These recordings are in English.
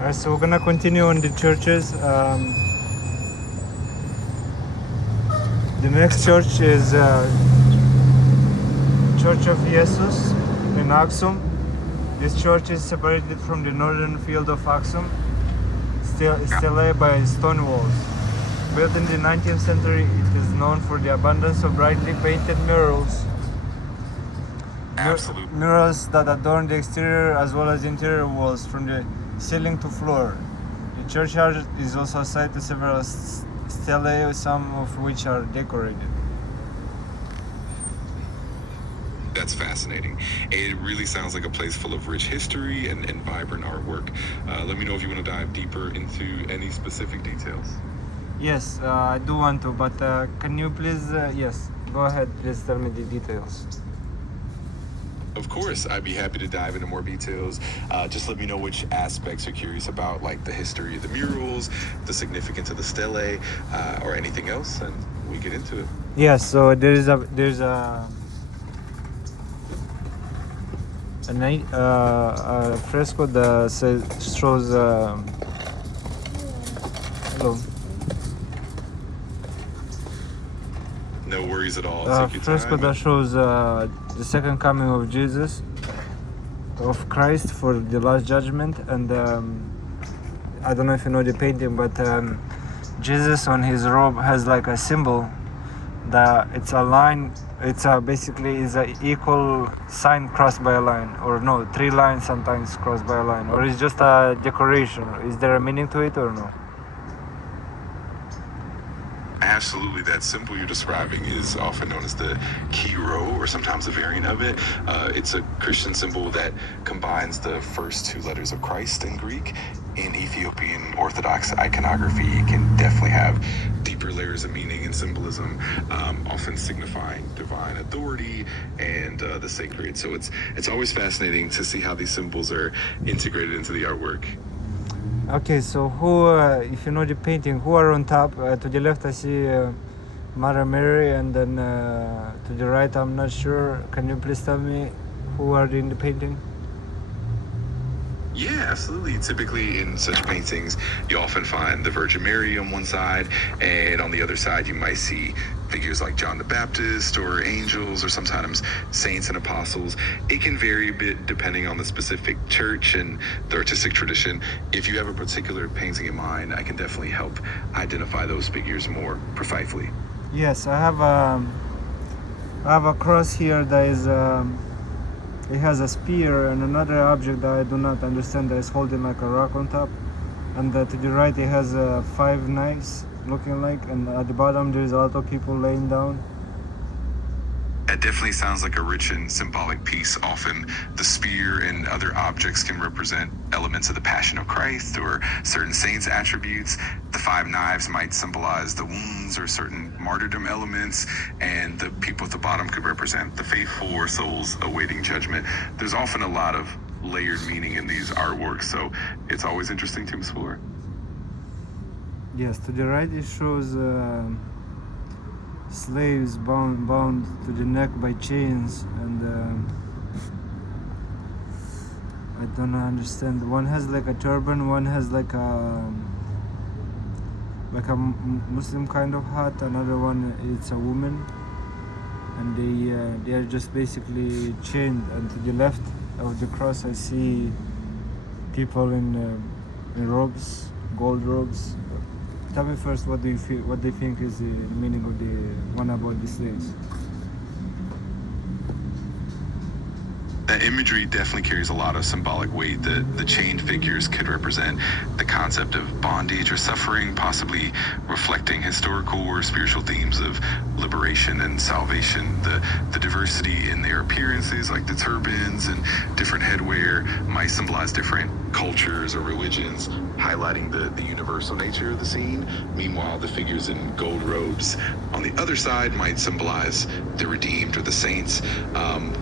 Alright, so we're gonna continue on the churches. The next church is Church of Yesus in Axum. This church is separated from the northern field of Axum, still by stone walls. Built in the 19th century, it is known for the abundance of brightly painted murals. Absolutely. Murals that adorn the exterior as well as the interior walls from the ceiling to floor. The churchyard is also a site to several stelae, some of which are decorated. That's fascinating. It really sounds like a place full of rich history and vibrant artwork. Let me know if you want to dive deeper into any specific details. Yes, I do want to, but can you please, yes, go ahead, please tell me the details. Of course, I'd be happy to dive into more details. Just let me know which aspects you're curious about, like the history of the murals, the significance of the stelae, or anything else, and we get into it. Yes, so there's a fresco that shows hello. No worries at all. A Take your fresco time. that shows the second coming of Jesus, of Christ for the last judgment, and I don't know if you know the painting, but Jesus on his robe has like a symbol that it's a line. It's basically is an equal sign crossed by a line, or no, three lines sometimes crossed by a line, or it's just a decoration. Is there a meaning to it or no? Absolutely, that symbol you're describing is often known as the Chi-Rho, or sometimes a variant of it. It's a Christian symbol that combines the first two letters of Christ in Greek. In Ethiopian Orthodox iconography, it can definitely have deeper layers of meaning and symbolism, often signifying divine authority and the sacred. So it's always fascinating to see how these symbols are integrated into the artwork. Okay, so who, if you know the painting, who are on top? To the left I see Mother Mary, and then to the right I'm not sure. Can you please tell me who are in the painting? Yeah, absolutely. Typically in such paintings, you often find the Virgin Mary on one side, and on the other side you might see figures like John the Baptist or angels or sometimes saints and apostles. It can vary a bit depending on the specific church and the artistic tradition. If you have a particular painting in mind, I can definitely help identify those figures more precisely. Yes, I have a cross here that is it has a spear and another object that I do not understand that is holding like a rock on top, and to the right it has 5 knives looking like, and at the bottom there's a lot of people laying down. That definitely sounds like a rich and symbolic piece. Often the spear and other objects can represent elements of the Passion of Christ or certain saints' attributes. The 5 knives might symbolize the wounds or certain martyrdom elements, and the people at the bottom could represent the faithful or souls awaiting judgment. There's often a lot of layered meaning in these artworks, so it's always interesting to explore. Yes, to the right it shows slaves bound to the neck by chains, and I don't understand. One has like a turban, one has like a Muslim kind of hat, another one it's a woman, and they are just basically chained. And to the left of the cross I see people in robes, gold robes. Tell me first, what do you feel? What do you think is the meaning of the one about the slaves? That imagery definitely carries a lot of symbolic weight. The chained figures could represent the concept of bondage or suffering, possibly reflecting historical or spiritual themes of liberation and salvation. The diversity in their appearances, like the turbans and different headwear, might symbolize different cultures or religions, highlighting the universal nature of the scene. Meanwhile, the figures in gold robes on the other side might symbolize the redeemed or the saints.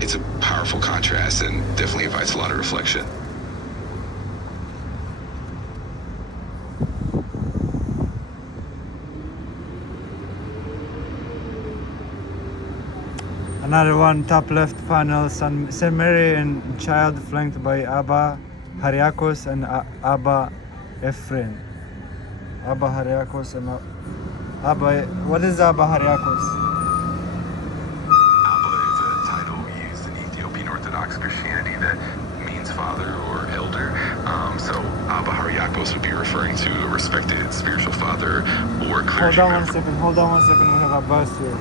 It's a powerful contrast and definitely invites a lot of reflection. Another one, top left panel, Saint Mary and Child flanked by Abba Hariakos and Abba Ephraim. Abba Hariakos and Abba. What is Abba Hariakos? Abba is a title used in Ethiopian Orthodox Christianity that means father or elder. So Abba Hariakos would be referring to a respected spiritual father or clergy Hold on member. Hold on one second. We have a bus here.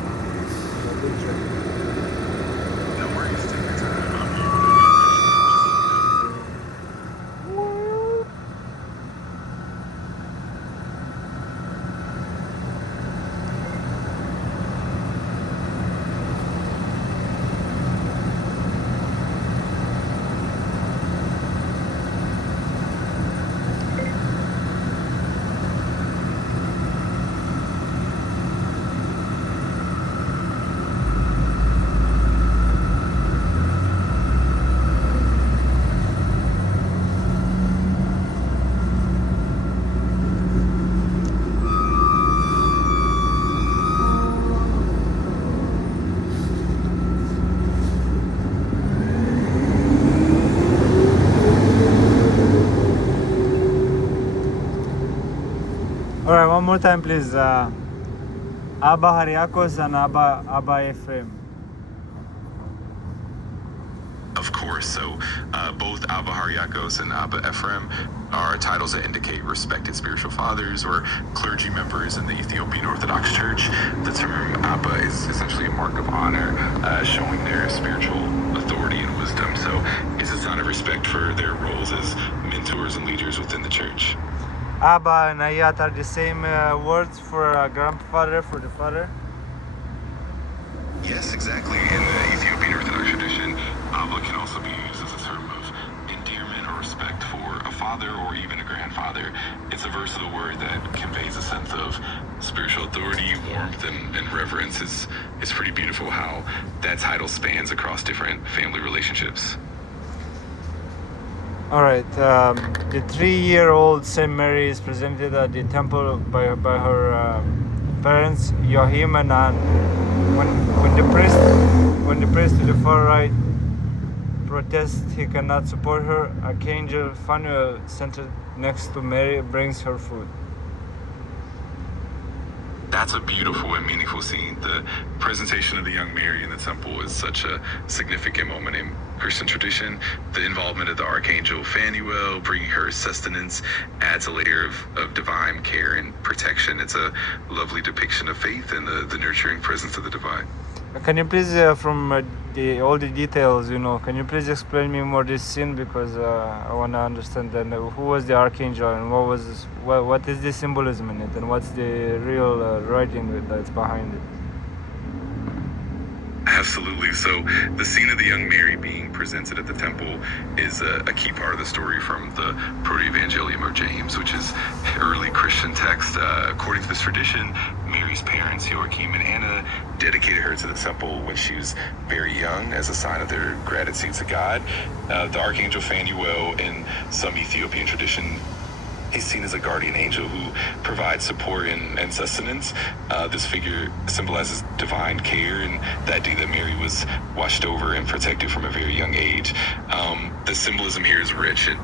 No worries, take your time. Alright, one more time please. Abba Hariakos and Abba Ephraim. Of course, so both Abba Hariakos and Abba Ephraim are titles that indicate respected spiritual fathers or clergy members in the Ethiopian Orthodox Church. The term Abba is essentially a mark of honor, showing their spiritual authority and wisdom. So it's a sign of respect for their roles as mentors and leaders within the church. Abba and Ayat are the same words for grandfather, for the father? Yes, exactly. In the Ethiopian Orthodox tradition, Abba can also be used as a term of endearment or respect for a father or even a grandfather. It's a verse of the word that conveys a sense of spiritual authority, warmth, and reverence. It's pretty beautiful how that title spans across different family relationships. Alright, the 3-year-old Saint Mary is presented at the temple by her parents, Joachim and Anne. When the priest to the far right protests he cannot support her, Archangel Michael, centered next to Mary, brings her food. That's a beautiful and meaningful scene. The presentation of the young Mary in the temple is such a significant moment in Christian tradition. The involvement of the Archangel Michael, bringing her sustenance, adds a layer of divine care and protection. It's a lovely depiction of faith and the nurturing presence of the divine. Can you please, from all the details, can you please explain me more this scene, because I want to understand then who was the archangel and what is the symbolism in it, and what's the real writing that's behind it? Absolutely. So the scene of the young Mary being presented at the temple is a key part of the story from the Proto-Evangelium of James, which is early Christian text. According to this tradition, Mary's parents, Joachim and Anna, dedicated her to the temple when she was very young as a sign of their gratitude to God. The Archangel Phanuel, in some Ethiopian tradition, he's seen as a guardian angel who provides support and sustenance. This figure symbolizes divine care and the idea that Mary was watched over and protected from a very young age. The symbolism here is rich. It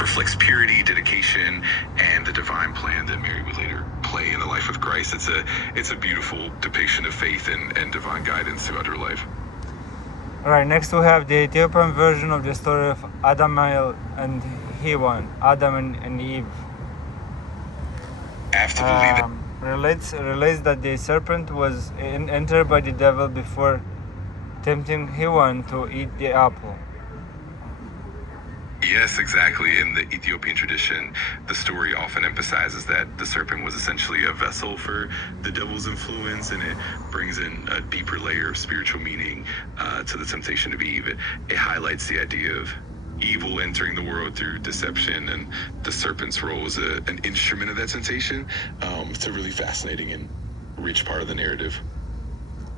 reflects purity, dedication, and the divine plan that Mary would later play in the life of Christ. It's a beautiful depiction of faith and divine guidance throughout her life. Alright, next we have the Ethiopian version of the story of Adam and Adam and Eve. Absolutely. Relates that the serpent was entered by the devil before tempting Hewan to eat the apple. Yes, exactly. In the Ethiopian tradition, the story often emphasizes that the serpent was essentially a vessel for the devil's influence, and it brings in a deeper layer of spiritual meaning to the temptation of Eve. It highlights the idea of evil entering the world through deception, and the serpent's role as an instrument of that temptation. It's a really fascinating and rich part of the narrative.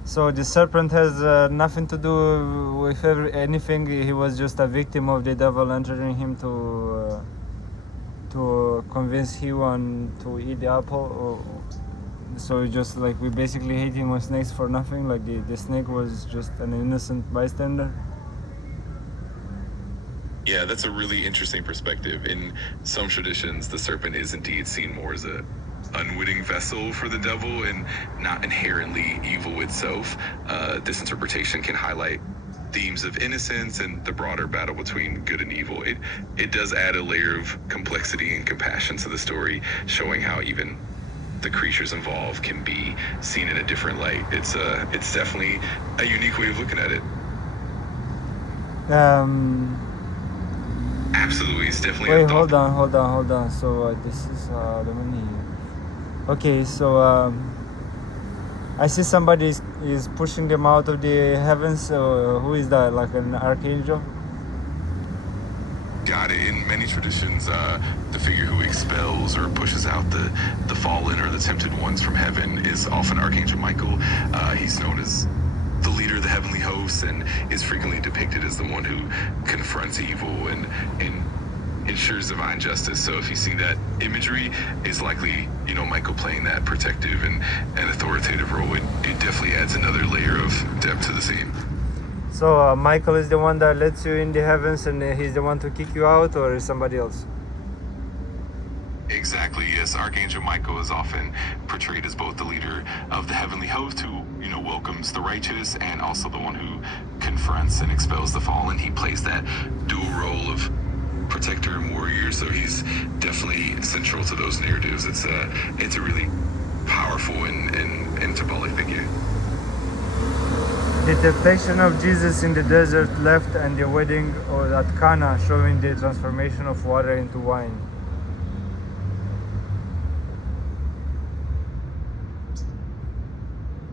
So the serpent has nothing to do with anything. He was just a victim of the devil entering him to convince Hewan to eat the apple. So just like we basically hating on snakes for nothing, like the snake was just an innocent bystander. Yeah, that's a really interesting perspective. In some traditions, the serpent is indeed seen more as a unwitting vessel for the devil and not inherently evil itself. This interpretation can highlight themes of innocence and the broader battle between good and evil. It does add a layer of complexity and compassion to the story, showing how even the creatures involved can be seen in a different light. It's definitely a unique way of looking at it. Absolutely, it's definitely. Wait, hold on. So this is okay. So I see somebody is pushing them out of the heavens. Who is that? Like an archangel? Got it. In many traditions, the figure who expels or pushes out the fallen or the tempted ones from heaven is often Archangel Michael. He's known as the leader of the heavenly hosts and is frequently depicted as the one who confronts evil and ensures divine justice. So if you see that imagery, is likely, Michael playing that protective and authoritative role. It definitely adds another layer of depth to the scene. So Michael is the one that lets you in the heavens, and he's the one to kick you out, or is somebody else? Exactly, yes. Archangel Michael is often portrayed as both the leader of the heavenly host who, welcomes the righteous, and also the one who confronts and expels the fallen. He plays that dual role of protector and warrior, so he's definitely central to those narratives. It's a really powerful and symbolic figure. The depiction of Jesus in the desert left and the wedding at Cana, showing the transformation of water into wine.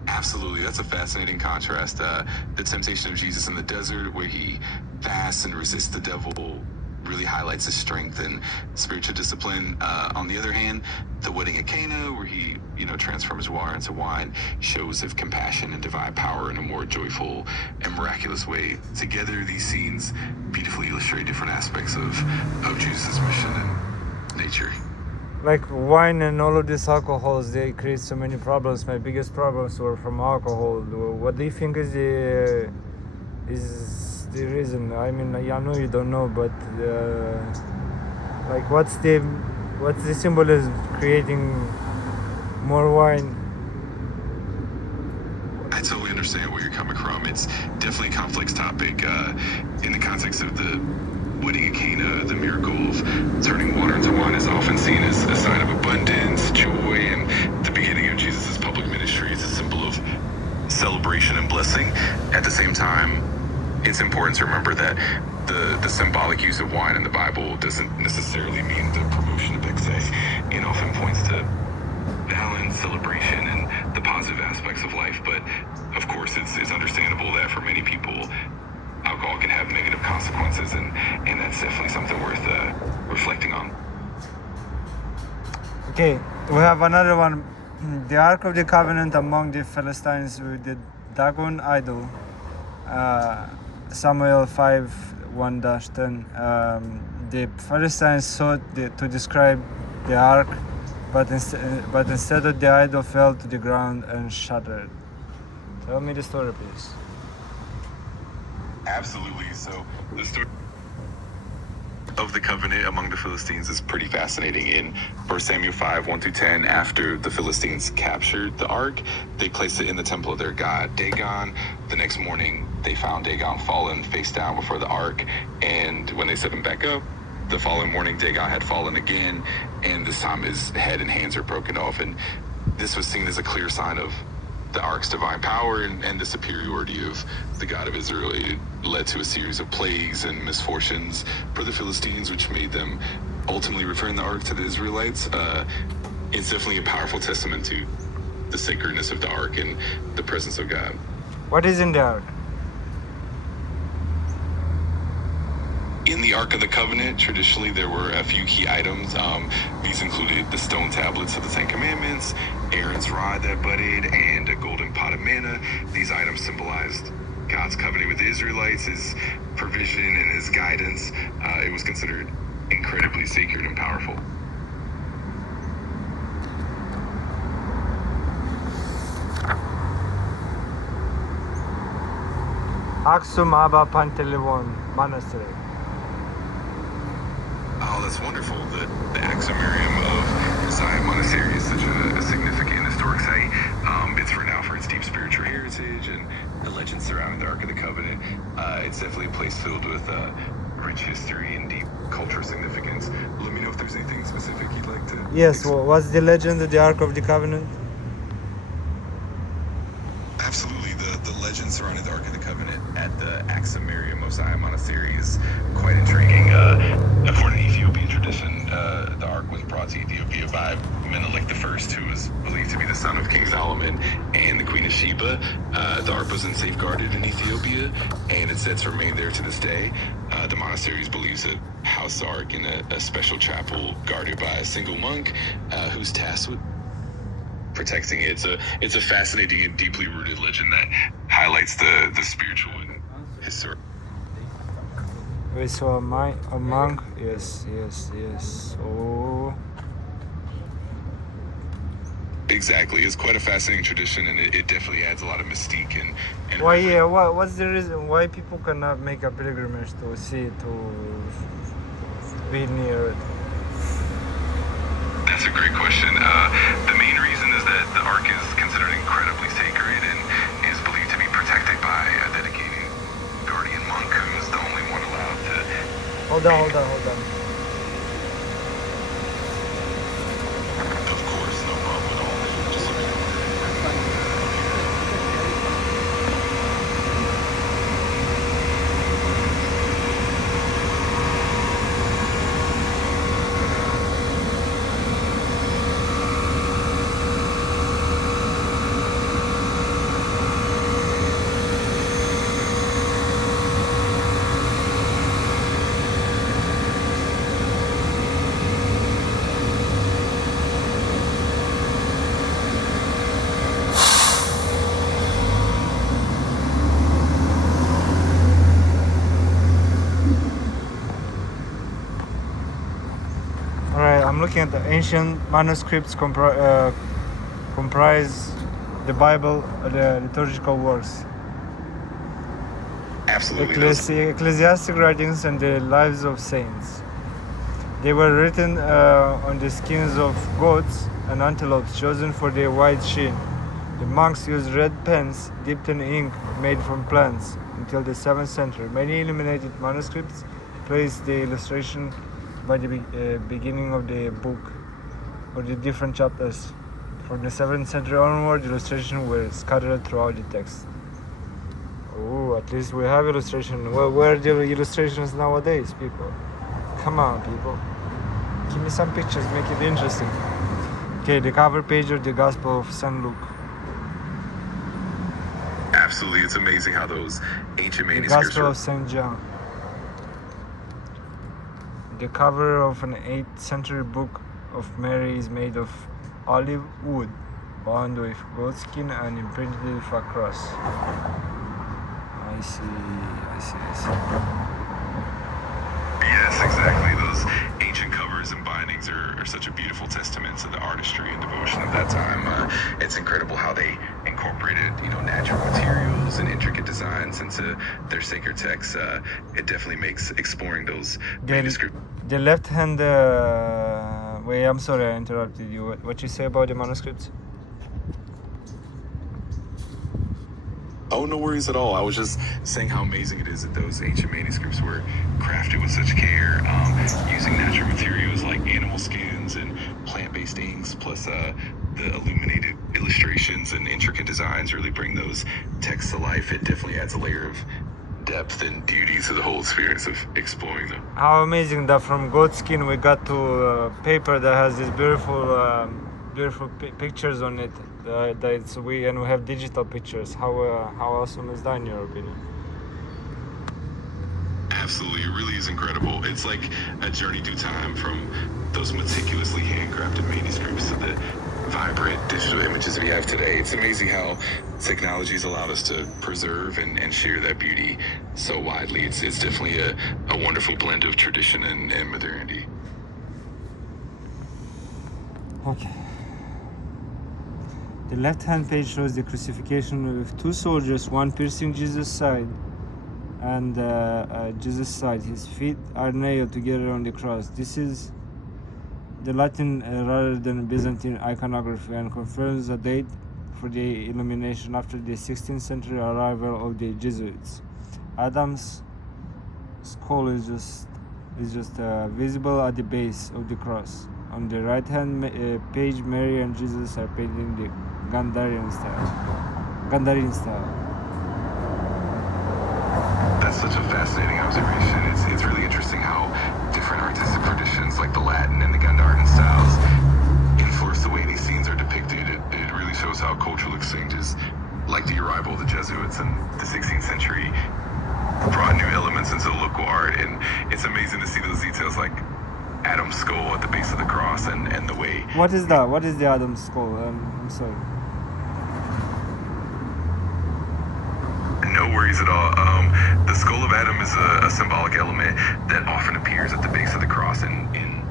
Absolutely, that's a fascinating contrast. The temptation of Jesus in the desert, where he fasts and resists the devil, really highlights his strength and spiritual discipline. On the other hand, the wedding at Cana, where he, transforms water into wine, shows of compassion and divine power in a more joyful and miraculous way. Together, these scenes beautifully illustrate different aspects of Jesus' mission and nature. Like wine and all of these alcohols, they create so many problems. My biggest problems were from alcohol. What do you think is the reason? I mean, I know you don't know, but like what's the symbolism creating more wine? I totally understand where you're coming from. It's definitely a complex topic. In the context of the wedding at Cana, the miracle of turning water into wine is often seen as a sign of abundance, joy, and the beginning of Jesus' public ministry is a symbol of celebration and blessing. At the same time, it's important to remember that the symbolic use of wine in the Bible doesn't necessarily mean the promotion of excess. It often points to balance, celebration, and the positive aspects of life. But of course, it's understandable that for many people, alcohol can have negative consequences, and that's definitely something worth reflecting on. Okay, we have another one. The Ark of the Covenant among the Philistines with the Dagon idol. Samuel 5:1-10. The Philistines sought to describe the Ark, but instead of the idol fell to the ground and shattered. Tell me the story, please. Absolutely. So the story of the covenant among the Philistines is pretty fascinating. In 1 Samuel 5:1-10, after the Philistines captured the ark, they placed it in the temple of their god Dagon. The next morning, they found Dagon fallen face down before the ark, and when they set him back up, the following morning, Dagon had fallen again, and this time his head and hands are broken off, and this was seen as a clear sign of the ark's divine power and the superiority of the God of Israel. It led to a series of plagues and misfortunes for the Philistines, which made them ultimately return the ark to the Israelites. It's definitely a powerful testament to the sacredness of the ark and the presence of God. What is in the ark? In the Ark of the Covenant, traditionally there were a few key items. These included the stone tablets of the Ten Commandments, Aaron's rod that budded, and a golden pot of manna. These items symbolized God's covenant with the Israelites, his provision and his guidance. It was considered incredibly sacred and powerful. Axum Abba Pantelewon Monastery. that's wonderful. The Axum of Zion Monastery is such a significant historic site. It's renowned for its deep spiritual heritage and the legends surrounding the Ark of the Covenant. It's definitely a place filled with rich history and deep cultural significance. Let me know if there's anything specific you'd like to... Yes, what's the legend of the Ark of the Covenant? Absolutely. The legend surrounding the Ark of the Covenant at the Axum of Zion Monastery is quite intriguing. According to Ethiopian tradition, the Ark was brought to Ethiopia by Menelik I, who was believed to be the son of King Solomon and the Queen of Sheba. The Ark wasn't safeguarded in Ethiopia, and it's said to remain there to this day. The monasteries believes it housed the Ark in a special chapel guarded by a single monk who's tasked with protecting it. It's a fascinating and deeply rooted legend that highlights the spiritual and historic. We saw a monk. Yes. Oh. Exactly. It's quite a fascinating tradition, and it definitely adds a lot of mystique and Why? Yeah. What's the reason why people cannot make a pilgrimage to see to be near it? That's a great question. The main reason is that the Ark is considered incredibly sacred and is believed to be protected by a dedicated guardian monk who is the only one allowed to... Hold on. Of course, no problem at all. Just let me know. I'm looking at the ancient manuscripts comprise the Bible, the liturgical works, Absolutely. ecclesiastic writings, and the lives of saints. They were written on the skins of goats and antelopes chosen for their white sheen. The monks used red pens dipped in ink made from plants until the 7th century. Many illuminated manuscripts place the illustration by the beginning of the book or the different chapters. From the 7th century onward, illustrations were scattered throughout the text. Oh, at least we have illustration. Well, where are the illustrations nowadays, people? Come on, people. Give me some pictures, make it interesting. Okay, the cover page of the Gospel of St. Luke. Absolutely. It's amazing how those ancient The manuscripts Gospel of St. John. The cover of an 8th century book of Mary is made of olive wood, bound with goatskin and imprinted with a cross. I see. Yes, exactly. Those ancient covers and bindings are such a beautiful testament to the artistry and devotion of that time. It's incredible how they incorporated, natural materials and intricate designs into their sacred texts. It definitely makes exploring those manuscripts. The left hand. Wait, I'm sorry I interrupted you. What you say about the manuscripts? Oh, no worries at all. I was just saying how amazing it is that those ancient manuscripts were crafted with such care, using natural materials like animal skins and plant-based inks, plus the illuminated illustrations and intricate designs really bring those texts to life. It definitely adds a layer of depth and beauty to the whole experience of exploring them. How amazing that from goat skin we got to paper that has these beautiful pictures on it. We have digital pictures. How awesome is that in your opinion? Absolutely, it really is incredible. It's like a journey through time from those meticulously handcrafted manuscripts to the vibrant digital images we have today. It's amazing how technology has allowed us to preserve and share that beauty so widely. It's definitely a wonderful blend of tradition and modernity. Okay. The left-hand page shows the crucifixion with two soldiers, one piercing Jesus' side and Jesus' side. His feet are nailed together on the cross. This is the Latin rather than Byzantine iconography, and confirms a date for the illumination after the 16th century arrival of the Jesuits. Adam's skull is just visible at the base of the cross. On the right hand page, Mary and Jesus are painted the Gandharian style. That's such a fascinating observation. It's really interesting how different artistic traditions like the Latin and the Gandharian styles influence the way these scenes are depicted. It really shows how cultural exchanges, like the arrival of the Jesuits in the 16th century, brought new elements into the local art. And it's amazing to see those details like Adam's skull at the base of the cross and the way... What is that? What is the Adam's skull? I'm sorry. No worries at all. The skull of Adam is a symbolic element that often appears at the base of the cross in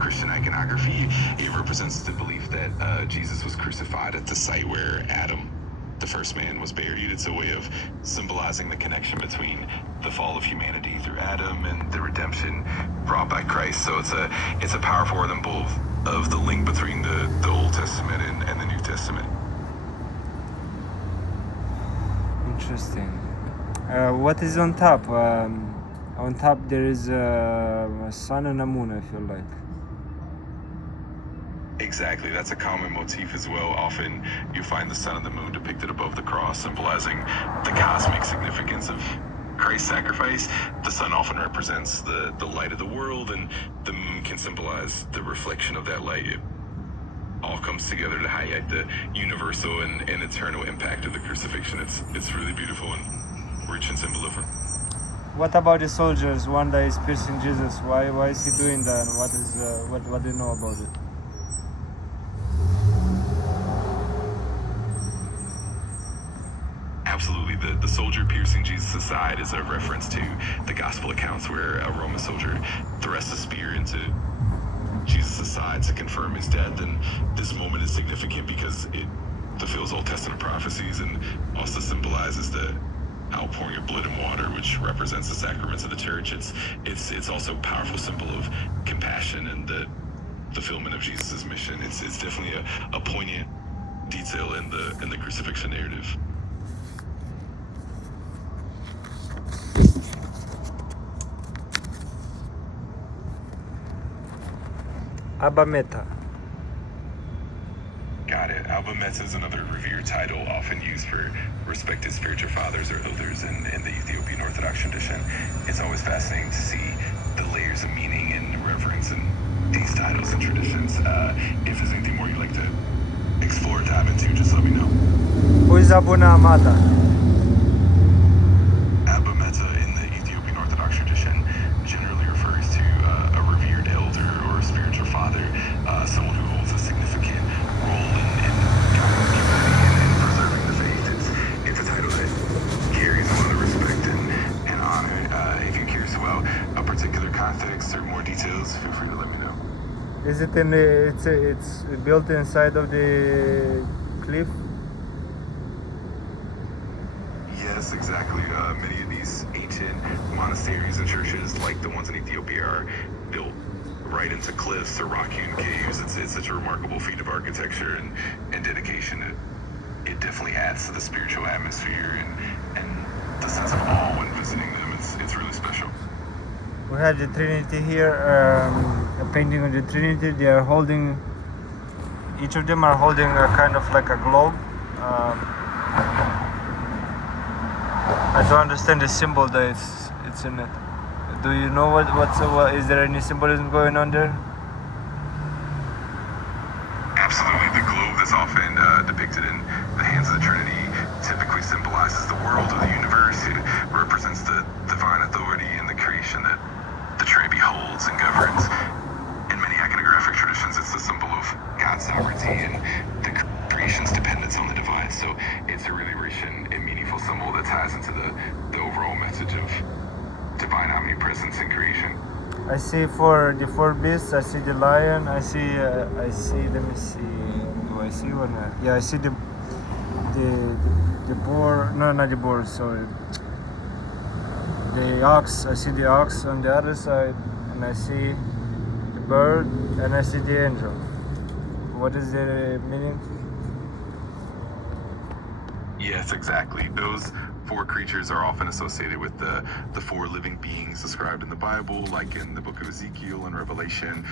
Christian iconography. It represents the belief that Jesus was crucified at the site where Adam, the first man, was buried. It's a way of symbolizing the connection between the fall of humanity through Adam and the redemption brought by Christ. So it's a powerful symbol of the link between the Old Testament and the New Testament. Interesting. What is on top? On top there is a sun and a moon, I feel like. Exactly, that's a common motif as well. Often you find the sun and the moon depicted above the cross, symbolizing the cosmic significance of Christ's sacrifice. The sun often represents the light of the world, and the moon can symbolize the reflection of that light. It all comes together to highlight the universal and eternal impact of the crucifixion. It's really beautiful and rich in symbolism. What about the soldiers? One that is piercing Jesus. Why is he doing that? And what do you know about it? Absolutely. The soldier piercing Jesus' side is a reference to the gospel accounts where a Roman soldier thrusts a spear into Jesus' side to confirm his death. And this moment is significant because it fulfills Old Testament prophecies and also symbolizes the outpouring of blood and water, which represents the sacraments of the church. It's also a powerful symbol of compassion and the fulfillment of Jesus' mission. It's definitely a poignant detail in the crucifixion narrative. Abba Meta. Got it. Abba Meta is another revered title often used for respected spiritual fathers or elders in the Ethiopian Orthodox tradition. It's always fascinating to see the layers of meaning and reverence in these titles and traditions. If there's anything more you'd like to explore or dive into, just let me know. Who is Abuna Amata? Abba Meta in the Ethiopian Orthodox tradition generally refers to a revered elder or spiritual father, someone who holds a significant role in guiding the community and preserving the faith. It's a title that carries a lot of respect and honor. If you're curious about a particular context or more details, feel free to let me know. Is it in the, it's built inside of the cliff? Yes, exactly. Many of these ancient monasteries and churches, like the ones in Ethiopia, are built right into cliffs or rock-hewn caves. It's such a remarkable feat of architecture and dedication. It definitely adds to the spiritual atmosphere and the sense of awe when visiting them. It's really special. We have the Trinity here, a painting of the Trinity. They are holding, each of them are holding a kind of like a globe. I don't understand the symbol that it's in it. Do you know what is there any symbolism going on there? Absolutely. The globe that's often depicted in the hands of the Trinity typically symbolizes the world or the universe. It represents the divine authority and the creation that the Trinity holds and governs. In many iconographic traditions, it's the symbol of God's sovereignty and the creation's dependence on the divine. So it's a really rich and meaningful symbol that ties into the overall message of divine omnipresence in creation. I see the four beasts. I see the lion. I see. Let me see. Do I see one? Yeah, I see the boar. No, not the boar. Sorry. the ox. I see the ox on the other side, and I see the bird, and I see the angel. What is the meaning? Yes, exactly. Those four creatures are often associated with the four living beings described in the Bible, like in the book of Ezekiel and Revelation.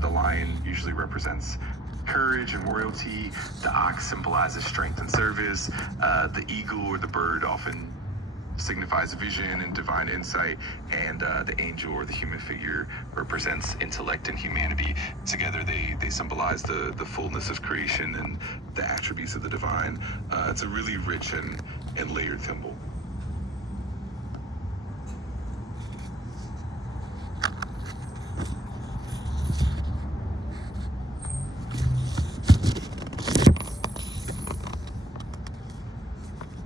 The lion usually represents courage and royalty. The ox symbolizes strength and service. The eagle or the bird often signifies vision and divine insight, and the angel or the human figure represents intellect and humanity. Together they symbolize the fullness of creation and the attributes of the divine. It's a really rich and layered symbol.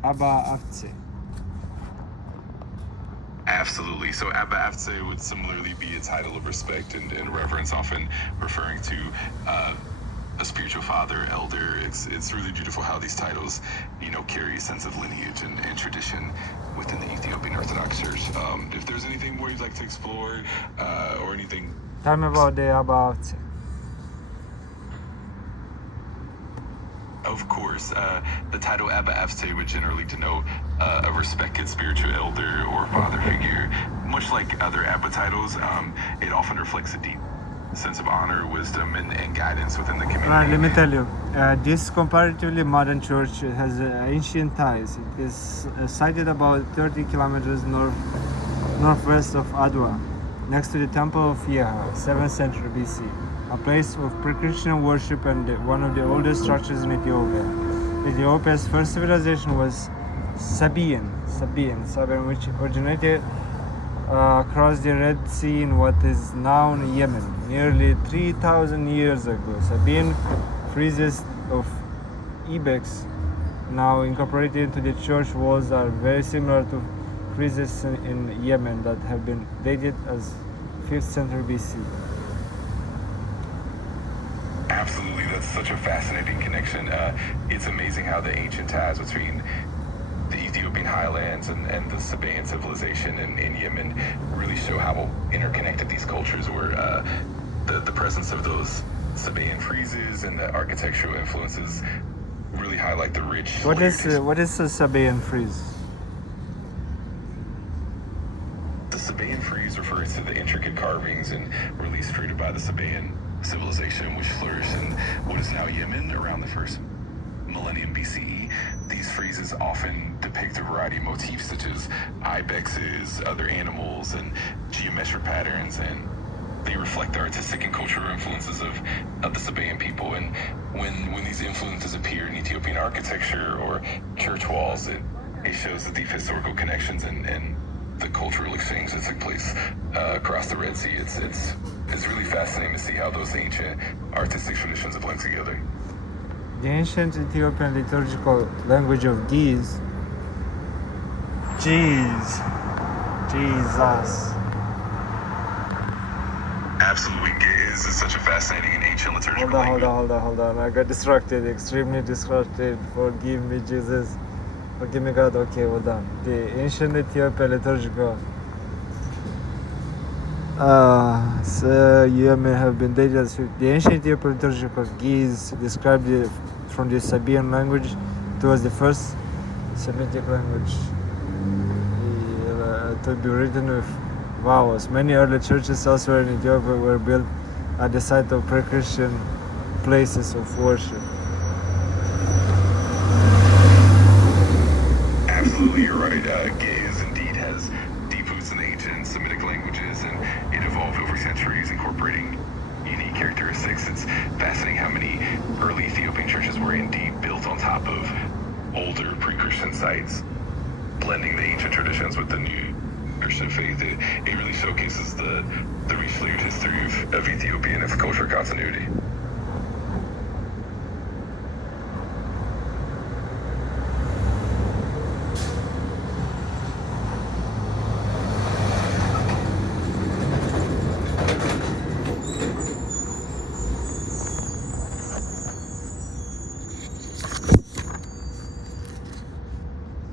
Abba Aftse. Absolutely. So Abba Aftse would similarly be a title of respect and reverence, often referring to a spiritual father, elder. It's really beautiful how these titles, carry a sense of lineage and tradition within the Ethiopian Orthodox Church. If there's anything more you'd like to explore, or anything. Tell me about the Abba Aftse. Of course, the title Abba Aftse would generally denote a respected spiritual elder or father figure. Much like other Abba titles, it often reflects a deep sense of honor, wisdom, and guidance within the community. Right, let me tell you, this comparatively modern church has ancient ties. It is sited about 30 kilometers northwest of Adwa, next to the Temple of Yeha, 7th century BC, a place of pre-Christian worship and one of the oldest structures in Ethiopia. Ethiopia's first civilization was Sabaean, which originated across the Red Sea in what is now Yemen, nearly 3,000 years ago. Sabaean friezes of ibex, now incorporated into the church walls, are very similar to friezes in Yemen that have been dated as 5th century BC. Absolutely, that's such a fascinating connection. It's amazing how the ancient ties between the Ethiopian highlands and the Sabaean civilization in Yemen really show how interconnected these cultures were. The presence of those Sabaean friezes and the architectural influences really highlight the rich. What is a Sabaean frieze? The Sabaean frieze refers to the intricate carvings and reliefs created by the Sabaean civilization, which flourished in what is now Yemen around the first millennium BCE. These friezes often depict a variety of motifs such as ibexes, other animals, and geometric patterns, and they reflect the artistic and cultural influences of the Sabaean people. And when these influences appear in Ethiopian architecture or church walls, it shows the deep historical connections and the cultural exchange that took place across the Red Sea. It's really fascinating to see how those ancient artistic traditions have blend together. The ancient Ethiopian liturgical language of Jesus. Absolutely, Ge'ez is such a fascinating and ancient liturgical language. Hold on. I got distracted, extremely distracted. Forgive me, Jesus. Forgive me, God. Okay, hold on. The ancient Ethiopian liturgical. So you may have been dated as the ancient Ethiopian liturgical Ge'ez described from the Sabaean language. It was the first Semitic language to be written with vowels. Many early churches elsewhere in Ethiopia were built at the site of pre-Christian places of worship. Absolutely, you're right. Ge'ez indeed has deep roots in the ancient Semitic languages, and it evolved over centuries, incorporating unique characteristics. It's fascinating how many early Ethiopian churches were indeed built on top of older pre-Christian sites, blending the ancient traditions with the new Christian faith. It really showcases the rich layered history of Ethiopia and its cultural continuity.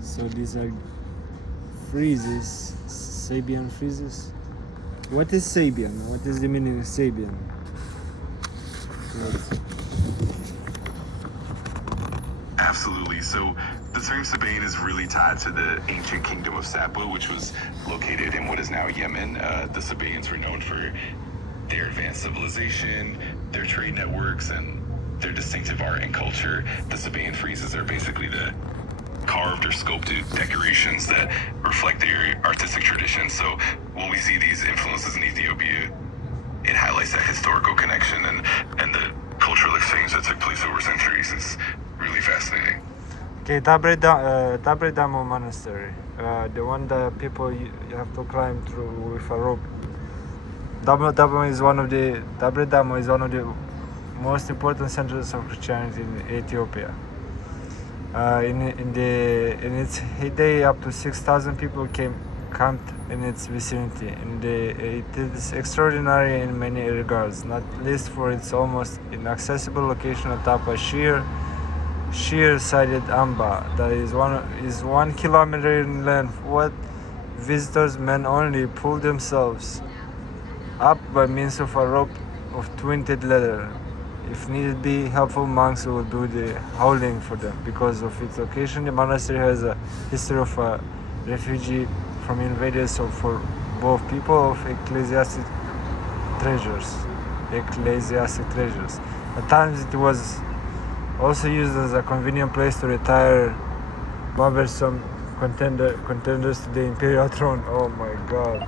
So these are friezes, Sabaean friezes. What is Sabaean? What is the meaning of Sabaean? Absolutely. So the term Sabaean is really tied to the ancient kingdom of Saba, which was located in what is now Yemen. The Sabaeans were known for their advanced civilization, their trade networks, and their distinctive art and culture. The Sabaean friezes are basically the carved or sculpted decorations that reflect their artistic tradition. So when we see these influences in Ethiopia, it highlights that historical connection and the cultural exchange that took place over centuries. It's really fascinating. Okay, Tabre Damo Monastery, the one that people you have to climb through with a rope. Tabre Damo is one of the most important centers of Christianity in Ethiopia. In its heyday, up to 6,000 people camped in its vicinity. It is extraordinary in many regards, not least for its almost inaccessible location atop a sheer-sided amba that is 1 kilometer in length. What visitors men only pull themselves up by means of a rope of twisted leather. If need be, helpful monks will do the hauling for them. Because of its location, the monastery has a history of refugee from invaders for both people of ecclesiastic treasures. At times it was also used as a convenient place to retire bothersome contenders to the imperial throne. Oh my god.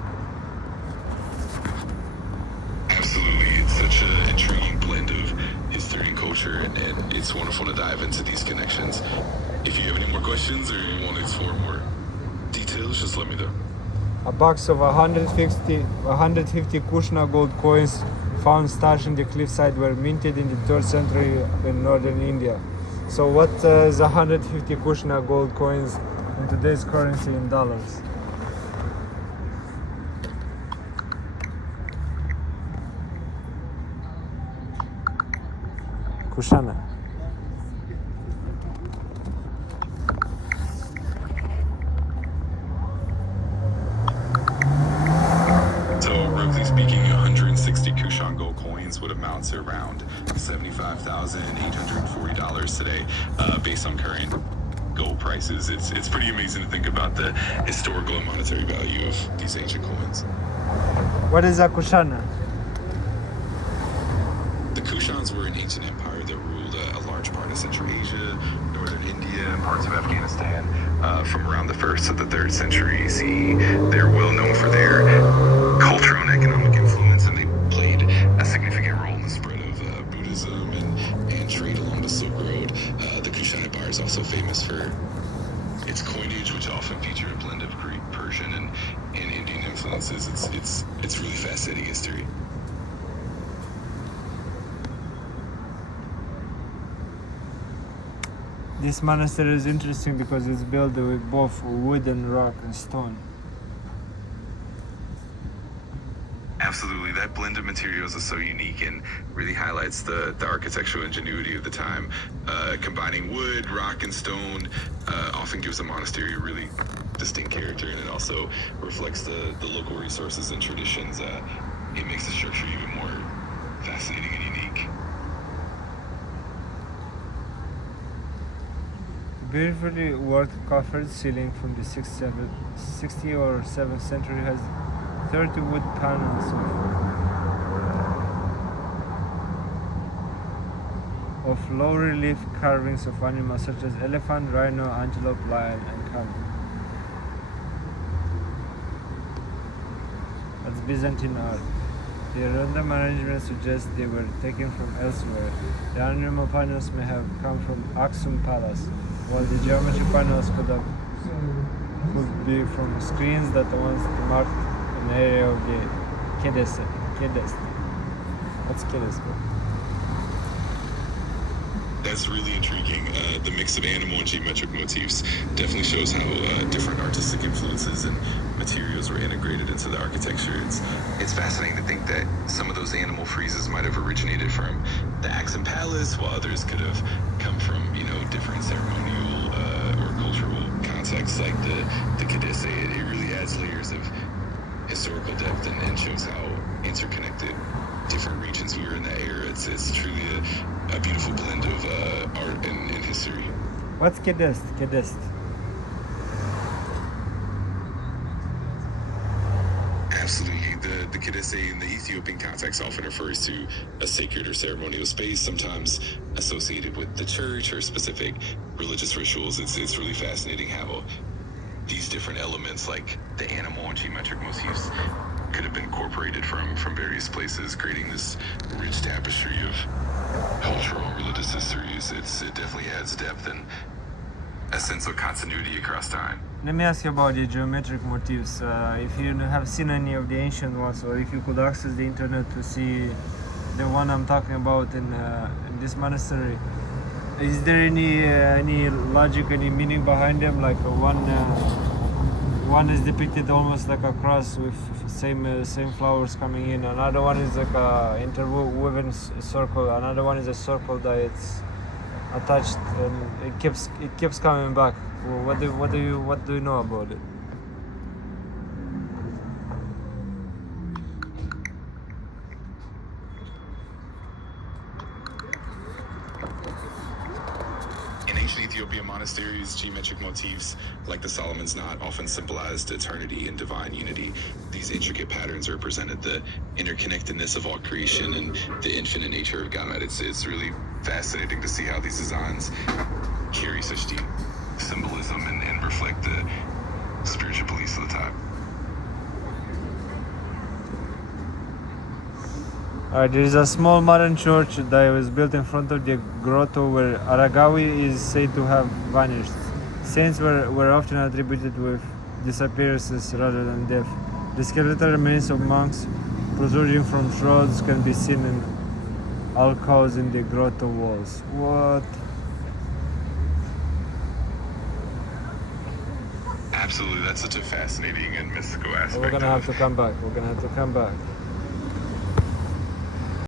Absolutely. It's such an intriguing blend of history and culture, and it's wonderful to dive into these connections. If you have any more questions or you want to explore more details, just let me know. A box of 150 Kushna gold coins found stashed in the cliffside were minted in the 3rd century in northern India. So what is 150 Kushna gold coins in today's currency in dollars? Kushana. So, roughly speaking, 160 Kushan gold coins would amount to around $75,840 today, based on current gold prices. It's pretty amazing to think about the historical and monetary value of these ancient coins. What is a Kushana? The Kushans were an ancient empire that ruled a large part of Central Asia, northern India, and parts of Afghanistan from around the 1st to the 3rd century CE. They're well known for their cultural and economic influence, and they played a significant role in the spread of Buddhism and trade along the Silk Road. The Kushan Empire is also famous for its coinage, which often featured a blend of Greek, Persian, and Indian influences. It's really fascinating history. This monastery is interesting because it's built with both wood and rock and stone. Absolutely, that blend of materials is so unique and really highlights the architectural ingenuity of the time. Combining wood, rock, and stone often gives a monastery a really distinct character, and it also reflects the local resources and traditions. It makes the structure even more fascinating and unique. Beautifully worked coffered ceiling from the 60 or 7th century has 30 wood panels of low relief carvings of animals such as elephant, rhino, antelope, lion, and camel. That's Byzantine art. The random arrangement suggests they were taken from elsewhere. The animal panels may have come from Axum Palace, while the geometry panels could be from screens that once marked an area of the Kedest. What's Kedest? That's really intriguing. The mix of animal and geometric motifs definitely shows how different artistic influences and materials were integrated into the architecture. It's fascinating to think that some of those animal friezes might have originated from the Axum Palace, while others could have come from, different ceremonial or cultural contexts like the Kedese. It really adds layers of historical depth and shows how interconnected different regions we were in that era. It's truly a beautiful blend of art and history. What's Kedest? Kedest. Absolutely. The Kedese in the Ethiopian context often refers to a sacred or ceremonial space, sometimes associated with the church or specific religious rituals. It's really fascinating how these different elements, like the animal and geometric motifs, could have been incorporated from various places, creating this rich tapestry of cultural and religious histories. It definitely adds depth and a sense of continuity across time. Let me ask you about the geometric motifs. If you have seen any of the ancient ones, or if you could access the internet to see the one I'm talking about in this monastery, is there any logic, any meaning behind them? Like one is depicted almost like a cross with same flowers coming in. Another one is like a interwoven circle. Another one is a circle that it's attached, and it keeps coming back. What do you know about it? In ancient Ethiopian monasteries, geometric motifs like the Solomon's Knot often symbolized eternity and divine unity. These intricate patterns represented the interconnectedness of all creation and the infinite nature of God. It's really fascinating to see how these designs carry such deep symbolism and reflect the spiritual beliefs of the time. Alright, there is a small modern church that was built in front of the grotto where Aragawi is said to have vanished. Saints were often attributed with disappearances rather than death. The skeletal remains of monks protruding from shrouds can be seen in alcoves in the grotto walls. What? Absolutely, that's such a fascinating and mystical aspect. We're gonna have to come back.